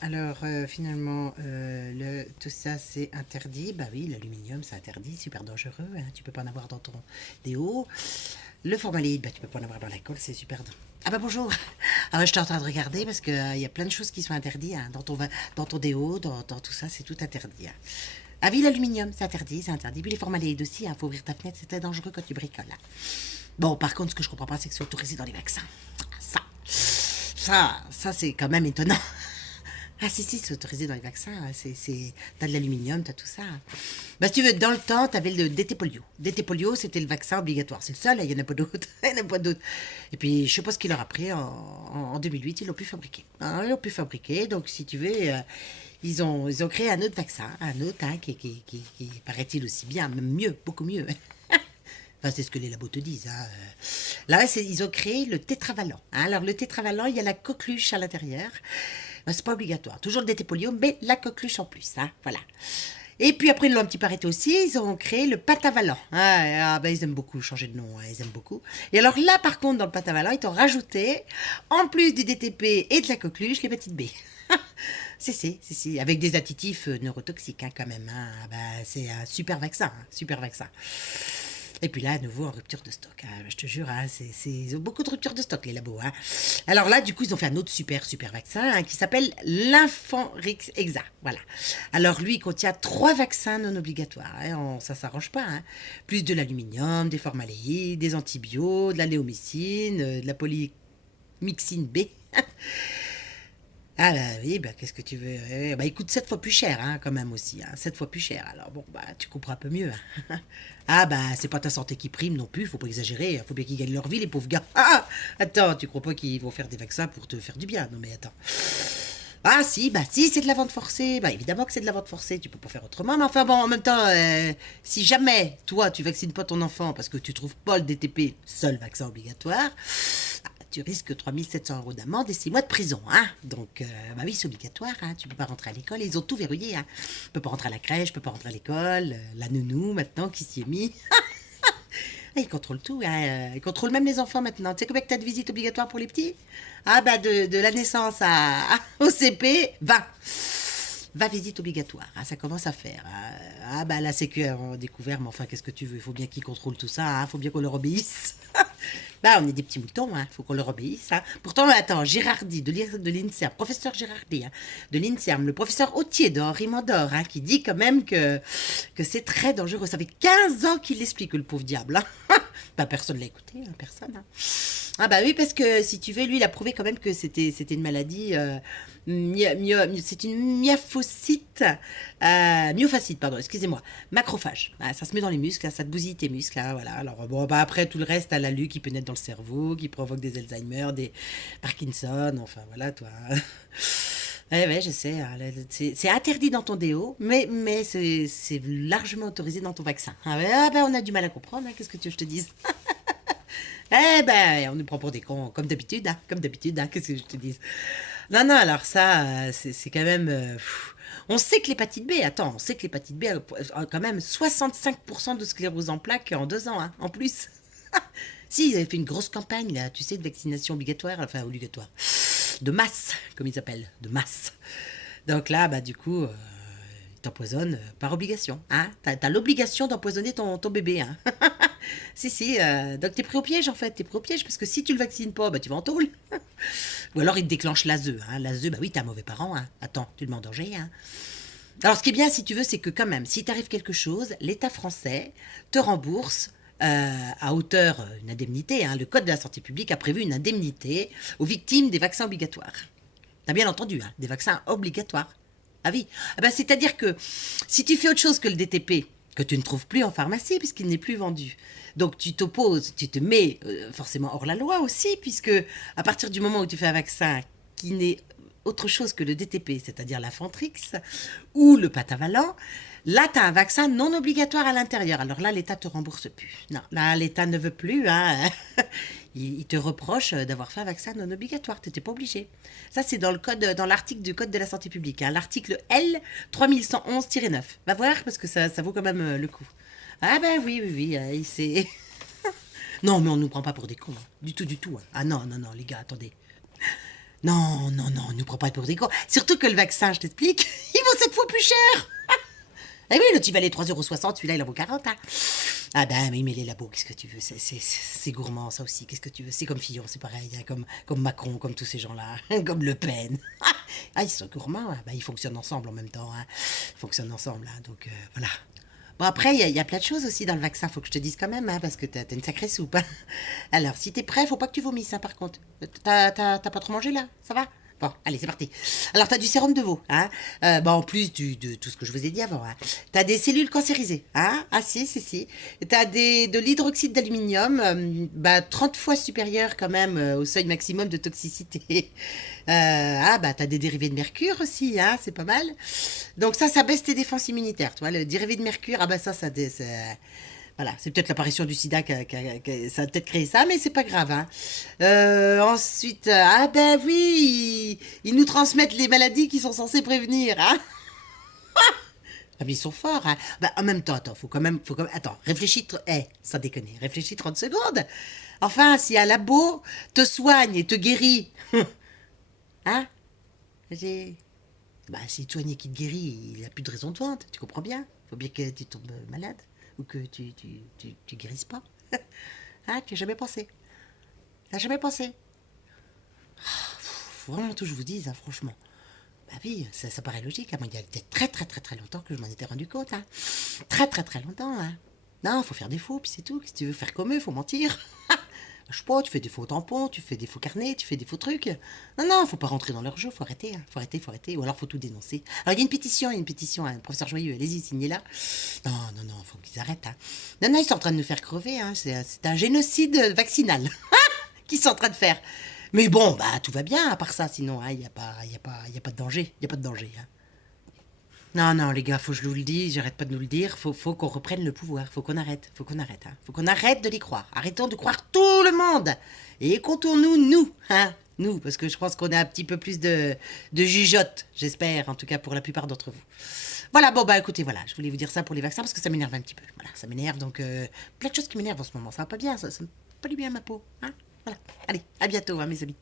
alors finalement, tout ça c'est interdit. Bah oui, l'aluminium c'est interdit, super dangereux, hein, tu peux pas en avoir dans ton déo. Le formaldéhyde, bah tu peux pas en avoir dans l'alcool, c'est super. Ah bah bonjour. Ah bah, je suis en train de regarder parce que il y a plein de choses qui sont interdites hein, dans ton déo, dans tout ça, c'est tout interdit, hein. Ah oui, l'aluminium, c'est interdit, c'est interdit. Puis les formaldéhydes aussi, hein, faut ouvrir ta fenêtre, c'est très dangereux quand tu bricoles, hein. Bon, par contre, ce que je comprends pas, c'est que c'est autorisé dans les vaccins. Ça, c'est quand même étonnant. Ah si, c'est autorisé dans les vaccins. T'as de l'aluminium, t'as tout ça. Bah si tu veux, dans le temps, t'avais le DT polio. DT polio, c'était le vaccin obligatoire. C'est le seul, il n'y en a pas d'autres. Il n'y en a pas d'autres. Et puis, je sais pas ce qu'il leur a pris en 2008, ils l'ont pu fabriquer. Hein, ils l'ont pu fabriquer, donc si tu veux, ils ont créé un autre vaccin, un autre hein, qui paraît-il aussi bien, même mieux, beaucoup mieux. Enfin, c'est ce que les labos te disent, hein. Là, ils ont créé le tétravalent, hein. Alors, le tétravalent, il y a la coqueluche à l'intérieur. Ben, c'est pas obligatoire. Toujours le DT polio, mais la coqueluche en plus, hein. Voilà. Et puis après, ils l'ont un petit peu arrêté aussi. Ils ont créé le patavalent. Ah, ben, ils aiment beaucoup changer de nom, hein. Ils aiment beaucoup. Et alors là, par contre, dans le patavalent, ils t'ont rajouté, en plus du DTP et de la coqueluche, l'hépatite B. Si, avec des additifs neurotoxiques hein, quand même, hein. Ah, ben, c'est un super vaccin, hein, super vaccin. Et puis là, à nouveau, en rupture de stock, hein. Je te jure, hein, ils ont beaucoup de ruptures de stock, les labos, hein. Alors là, du coup, ils ont fait un autre super vaccin hein, qui s'appelle l'Infanrix Exa. Voilà. Alors lui, il contient 3 vaccins non obligatoires, hein. Ça s'arrange pas, hein. Plus de l'aluminium, des formaldéhydes, des antibiotiques, de la léomycine, de la polymyxine B. Ah bah oui, bah qu'est-ce que tu veux? Bah il coûte 7 fois plus cher, hein, quand même aussi, hein, 7 fois plus cher. Alors bon, bah tu comprends un peu mieux, hein. Ah bah c'est pas ta santé qui prime non plus, faut pas exagérer, hein. Faut bien qu'ils gagnent leur vie, les pauvres gars. Ah, attends, tu crois pas qu'ils vont faire des vaccins pour te faire du bien? Non mais attends. Ah si, bah si, c'est de la vente forcée. Bah évidemment que c'est de la vente forcée, tu peux pas faire autrement. Mais enfin bon, en même temps, si jamais, toi, tu vaccines pas ton enfant parce que tu trouves pas le DTP, seul vaccin obligatoire, tu risques 3 700 € d'amende et 6 mois de prison, hein. Donc, bah oui, c'est obligatoire, hein. Tu peux pas rentrer à l'école, ils ont tout verrouillé, hein. Tu peux pas rentrer à la crèche, tu peux pas rentrer à l'école, la nounou maintenant qui s'y est mis. Ils contrôlent tout, hein. Ils contrôlent même les enfants maintenant. Tu sais combien que t'as de visites obligatoires pour les petits? Ah bah de la naissance au CP, 20 visites obligatoires, hein, ça commence à faire. Ah bah la Sécu a découvert, mais enfin qu'est-ce que tu veux? Il faut bien qu'ils contrôlent tout ça, il faut bien qu'on leur obéisse. Bah on est des petits moutons, hein, faut qu'on leur obéisse, hein. Pourtant, attends, Girardi de l'INSERM, professeur Girardi hein, de l'INSERM, le professeur Autier d'Henri Mandor, hein, qui dit quand même que c'est très dangereux. Ça fait 15 ans qu'il l'explique, le pauvre diable, hein. Bah personne l'a écouté, hein, personne, hein. Ah bah oui, parce que si tu veux, lui, il a prouvé quand même que c'était une maladie, c'est une myofascite, pardon, excusez-moi, macrophage. Ah, ça se met dans les muscles, hein, ça te bousille tes muscles, hein, voilà. Alors bon, bah après tout le reste, à la lu qui pénètre dans le cerveau, qui provoque des Alzheimer, des Parkinson, enfin voilà, toi. Ouais, je sais, hein, c'est interdit dans ton déo, mais c'est largement autorisé dans ton vaccin. Ah, ouais, ah bah on a du mal à comprendre, hein, qu'est-ce que tu veux que je te dise? Eh ben, on nous prend pour des cons, comme d'habitude, hein, comme d'habitude, hein, qu'est-ce que je te dis? Non, non, alors ça, c'est quand même... on sait que l'hépatite B, attends, on sait que l'hépatite B a quand même 65% de sclérose en plaques en 2 ans, hein, en plus. Si, ils avaient fait une grosse campagne, là, tu sais, de vaccination obligatoire, enfin obligatoire, de masse, comme ils appellent, de masse. Donc là, bah du coup, ils t'empoisonnent par obligation, hein. T'as l'obligation d'empoisonner ton bébé, hein. Si, donc t'es pris au piège en fait, t'es pris au piège parce que si tu le vaccines pas, bah tu vas en tôle. Ou alors il te déclenche l'ASE, hein. L'ASE, bah oui, t'es un mauvais parent, hein. Attends, tu le mets en danger, hein. Alors ce qui est bien, si tu veux, c'est que quand même, si t'arrive quelque chose, l'État français te rembourse à hauteur, une indemnité, hein. Le Code de la santé publique a prévu une indemnité aux victimes des vaccins obligatoires. T'as bien entendu, hein, des vaccins obligatoires. Ah oui, ah bah, c'est-à-dire que si tu fais autre chose que le DTP, que tu ne trouves plus en pharmacie puisqu'il n'est plus vendu, donc tu t'opposes, tu te mets forcément hors la loi aussi, puisque à partir du moment où tu fais un vaccin qui n'est autre chose que le DTP, c'est-à-dire la Fantrix ou le Patavalent, là, tu as un vaccin non obligatoire à l'intérieur. Alors là, l'État te rembourse plus. Non, là, l'État ne veut plus, hein. Il te reproche d'avoir fait un vaccin non obligatoire. Tu n'étais pas obligé. Ça, c'est dans le code, dans l'article du Code de la santé publique, hein, l'article L 3111-9. Va voir, parce que ça vaut quand même le coup. Ah ben oui, oui, oui, c'est... Non, mais on nous prend pas pour des cons, hein. Du tout, du tout, hein. Ah non, non, non, les gars, attendez. Non, non, non, nous prends pas pour des cons. Surtout que le vaccin, je t'explique, il vaut 7 fois plus cher. Eh oui, l'autre, il valait 3,60 €, celui-là, il en vaut 40, hein. Ah ben, mais les labos, qu'est-ce que tu veux? C'est gourmand, ça aussi, qu'est-ce que tu veux? C'est comme Fillon, c'est pareil, hein, comme Macron, comme tous ces gens-là, comme Le Pen. Ah, ils sont gourmands, hein. Ben, ils fonctionnent ensemble en même temps, hein. Ils fonctionnent ensemble, hein, donc voilà. Bon, après, il y a plein de choses aussi dans le vaccin, faut que je te dise quand même, hein, parce que t'as une sacrée soupe, hein. Alors, si t'es prêt, faut pas que tu vomisses, hein, par contre. T'as pas trop mangé, là? Ça va? Bon, allez, c'est parti. Alors, t'as du sérum de veau, hein. Bah, en plus de tout ce que je vous ai dit avant, hein. T'as des cellules cancérisées, hein. Ah, si, si, si. T'as de l'hydroxyde d'aluminium, bah, 30 fois supérieur quand même au seuil maximum de toxicité. Ah, bah, t'as des dérivés de mercure aussi, hein. C'est pas mal. Donc, ça baisse tes défenses immunitaires, tu vois. Le dérivé de mercure, ah, bah, voilà, c'est peut-être l'apparition du sida ça a peut-être créé ça, mais c'est pas grave, hein. Ensuite, ah ben oui, ils nous transmettent les maladies qu'ils sont censés prévenir, hein. Ah, mais ils sont forts, hein. Bah, en même temps, attends, attends, réfléchis, sans déconner, réfléchis 30 secondes. Enfin, si un labo te soigne et te guérit, hein, j'ai... Bah, s'il te soigne et qu'il te guérit, il a plus de raison de vente, tu comprends bien. Faut bien que tu tombes malade ou que tu guérisses pas. Hein, tu as jamais pensé. T'as jamais pensé. Faut vraiment tout que je vous dise, hein, franchement. Bah oui, ça paraît logique. Hein. Moi, il y a peut-être très très très très longtemps que je m'en étais rendu compte. Hein. Très très très longtemps. Hein. Non, faut faire des faux, puis c'est tout. Si tu veux faire comme eux, faut mentir. Je sais pas, tu fais des faux tampons, tu fais des faux carnets, tu fais des faux trucs. Non, non, faut pas rentrer dans leur jeu, faut arrêter, hein. Faut arrêter, faut arrêter. Ou alors faut tout dénoncer. Alors il y a une pétition, hein, professeur Joyeux, allez-y, signez-la. Non, non, non, faut qu'ils arrêtent. Hein. Non, non, ils sont en train de nous faire crever, hein. C'est un génocide vaccinal qu'ils sont en train de faire. Mais bon, bah tout va bien à part ça, sinon, il hein, y a pas de danger. Il y a pas de danger. Hein. Non, non, les gars, faut que je vous le dise, j'arrête pas de nous le dire, faut qu'on reprenne le pouvoir, faut qu'on arrête, hein. Faut qu'on arrête de les croire. Arrêtons de croire tout le monde. Et comptons-nous, nous, hein, nous, parce que je pense qu'on a un petit peu plus de jugeote, j'espère, en tout cas pour la plupart d'entre vous. Voilà, bon, bah écoutez, voilà, je voulais vous dire ça pour les vaccins parce que ça m'énerve un petit peu. Voilà, ça m'énerve, donc plein de choses qui m'énervent en ce moment, ça va pas bien, ça me pas du bien à ma peau, hein. Voilà, allez, à bientôt, hein, mes amis.